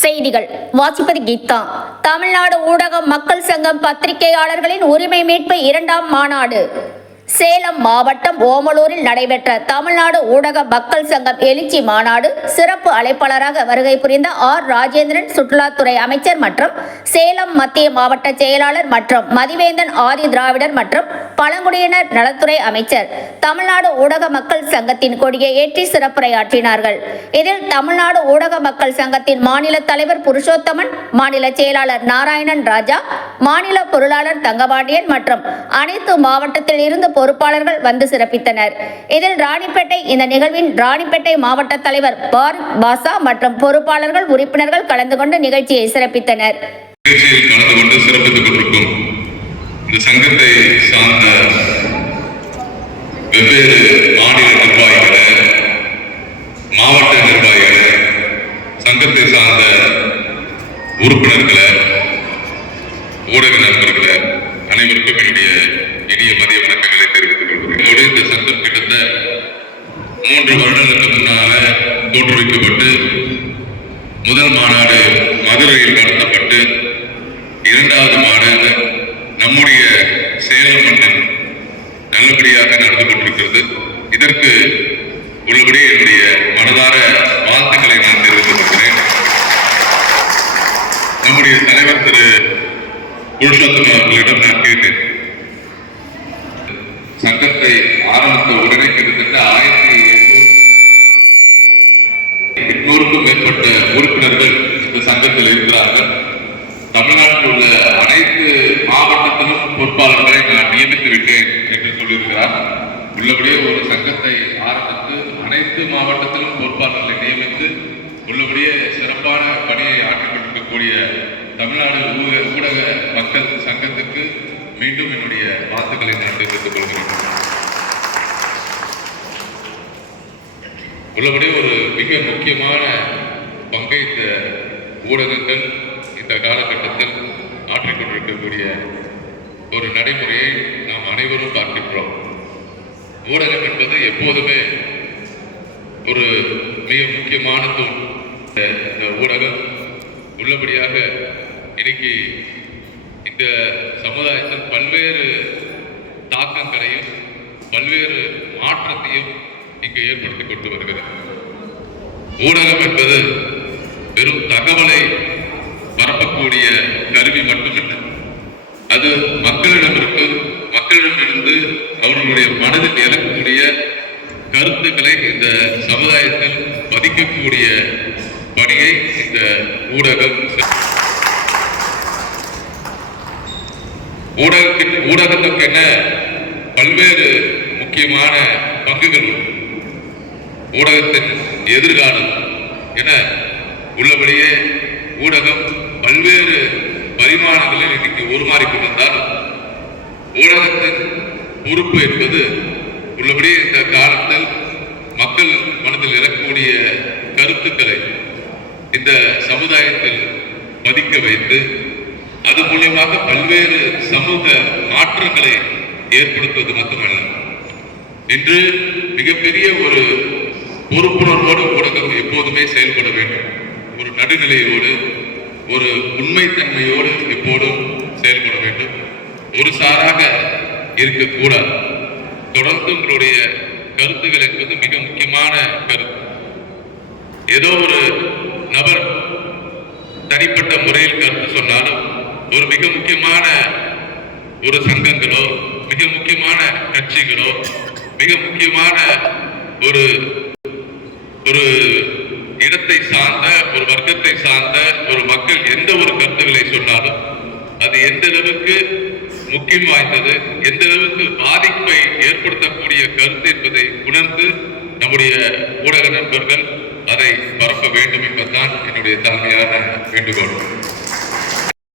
செய்திகள் வாசிப்பது கீதா. தமிழ்நாடு ஊடக மக்கள் சங்கம் பத்திரிகையாளர்களின் உரிமை மீட்பு 2ஆம் மாநாடு சேலம் மாவட்டம் ஓமலூரில் நடைபெற்ற தமிழ்நாடு ஊடக மக்கள் சங்கம் எழுச்சி மாநாடு சிறப்பு அழைப்பாளராக வருகை புரிந்த ஆர். ராஜேந்திரன், சுற்றுலாத்துறை அமைச்சர் மற்றும் சேலம் மத்திய மாவட்ட செயலாளர் மற்றும் மதிவேந்தன் ஆதி திராவிடர் மற்றும் பழங்குடியினர் நலத்துறை அமைச்சர் தமிழ்நாடு ஊடக மக்கள் சங்கத்தின் கொடியை ஏற்றி சிறப்புரையாற்றினார்கள். இதில் தமிழ்நாடு ஊடக மக்கள் சங்கத்தின் மாநில தலைவர் புருஷோத்தமன், மாநில செயலாளர் நாராயணன் ராஜா, மாநில பொருளாளர் தங்கபாண்டியன் மற்றும் அனைத்து மாவட்டத்தில் இருந்து பொறுப்பாளர்கள் வந்து சிறப்பித்தனர். இதில் ராணிப்பேட்டை இந்த நிகழ்வின் ராணிப்பேட்டை மாவட்ட தலைவர் பாசா மற்றும் பொறுப்பாளர்கள் உறுப்பினர்கள் கலந்து கொண்டு நிகழ்ச்சியை சிறப்பித்தனர். இந்த சங்கத்தை சார்ந்த வெவ்வேறு மாநில நிர்வாகிகளை, மாவட்ட நிர்வாகிகளை, சங்கத்தை சார்ந்த உறுப்பினர்களை, ஊடக நண்பர்களை அனைவருக்கும் என்னுடைய இனிய மதிய வணக்கங்களை தெரிவித்துக் கொள்கிறேன். இந்த சங்கம் கிட்டத்தட்ட 3 வருடங்களுக்கு முன்னால தோற்றுவிக்கப்பட்டு முதல் மாநாடு மதுரையில் நடத்தப்பட்டு 2வது மாநாடு நம்முடைய சேலம் மண்ணில் நல்லபடியாக நடந்து கொண்டிருக்கிறது. இதற்கு உள்ளபடியே என்னுடைய மனதார வாழ்த்துக்களை நான் தெரிவித்துக் கொள்கிறேன். நம்முடைய தலைவர் திரு புருஷோத்தமன் அவர்களிடம் நான் கேட்டேன், சங்கத்தை ஆரம்பித்த உடனே கிட்டத்தட்ட 1800க்கும் மேற்பட்ட உறுப்பினர்கள் இந்த சங்கத்தில் இருக்கிறார்கள். தமிழ்நாட்டில் உள்ள அனைத்து மாவட்டத்திலும் பொறுப்பாளர்களை நான் நியமித்து விட்டேன் என்று சொல்லியிருக்கிறார். உள்ளபடியே ஒரு சங்கத்தை ஆரம்பித்து அனைத்து மாவட்டத்திலும் பொறுப்பாளர்களை நியமித்து உள்ளபடியே சிறப்பான பணியை ஆற்றிக் கொண்டிருக்கக்கூடிய தமிழ்நாடு ஊடக மக்கள் சங்கத்துக்கு மீண்டும் என்னுடைய வாழ்த்துக்களை நான் தெரிவித்துக் கொள்கிறேன். உள்ளபடியே ஒரு மிக முக்கியமான பங்கை இந்த ஊடகங்கள் இந்த காலகட்டத்தில் ஆற்றிக் கொண்டிருக்கக்கூடிய ஒரு நடைமுறையை நாம் அனைவரும் பார்க்கின்றோம். ஊடகம் என்பது எப்போதுமே ஒரு மிக முக்கியமான தூண். இந்த ஊடகம் உள்ளபடியாக இன்னைக்கு இந்த சமுதாயத்தில் பல்வேறு தாக்கங்களையும் பல்வேறு மாற்றத்தையும் இங்கு ஏற்படுத்திக் கொண்டு வருகிறது. ஊடகம் என்பது வெறும் தகவலை பரப்பக்கூடிய கருவி மட்டுமல்ல, அது மக்களிடமிருந்து அவர்களுடைய மனதில் இறக்கக்கூடிய கருத்துக்களை இந்த சமுதாயத்தில் பதிக்கக்கூடிய பணியை இந்த ஊடகத்துக்கு என்ன பல்வேறு முக்கியமான பங்குகள், ஊடகத்தின் எதிர்காலம் என உள்ளபடியே ஊடகம் பல்வேறு பரிமாணங்களில் இன்னைக்கு உருமாறிக்கொண்டிருந்தால் ஊடகத்தின் பொறுப்பு என்பது உள்ளபடியே இந்த காலத்தில் மக்கள் மனதில் இறக்கக்கூடிய கருத்துக்களை இந்த சமுதாயத்தில் மதிக்க வைத்து அது மூலமாக பல்வேறு சமூக மாற்றங்களை ஏற்படுத்துவது மட்டுமல்ல, இன்று மிகப்பெரிய ஒரு பொறுப்புணர்வோடு ஊடகம் எப்போதுமே செயல்பட வேண்டும். ஒரு நடுநிலையோடு, ஒரு உண்மைத்தன்மையோடு எப்போதும் செயல்பட வேண்டும். ஒரு சாராக இருக்கக்கூடாது. தொடர்ந்து உங்களுடைய கருத்துக்கள் என்பது மிக முக்கியமான கருத்து. ஏதோ ஒரு நபர் தனிப்பட்ட முறையில் கருத்து சொன்னாலும் ஒரு மிக முக்கியமான ஒரு சங்கங்களோ, மிக முக்கியமான கட்சிகளோ, மிக முக்கியமான ஒரு ஒரு இடத்தை சார்ந்த ஒரு வர்க்கத்தை சார்ந்த ஒரு மக்கள் எந்த ஒரு கருத்துக்களை சொன்னாலும் அது எந்த அளவுக்கு முக்கியம் வாய்ந்தது, எந்த அளவுக்கு பாதிப்பை ஏற்படுத்தக்கூடிய கருத்து என்பதை உணர்ந்து நம்முடைய ஊடக நண்பர்கள் அதை பரப்ப வேண்டும் என்பதுதான் என்னுடைய தலைமையான வேண்டுகோள்.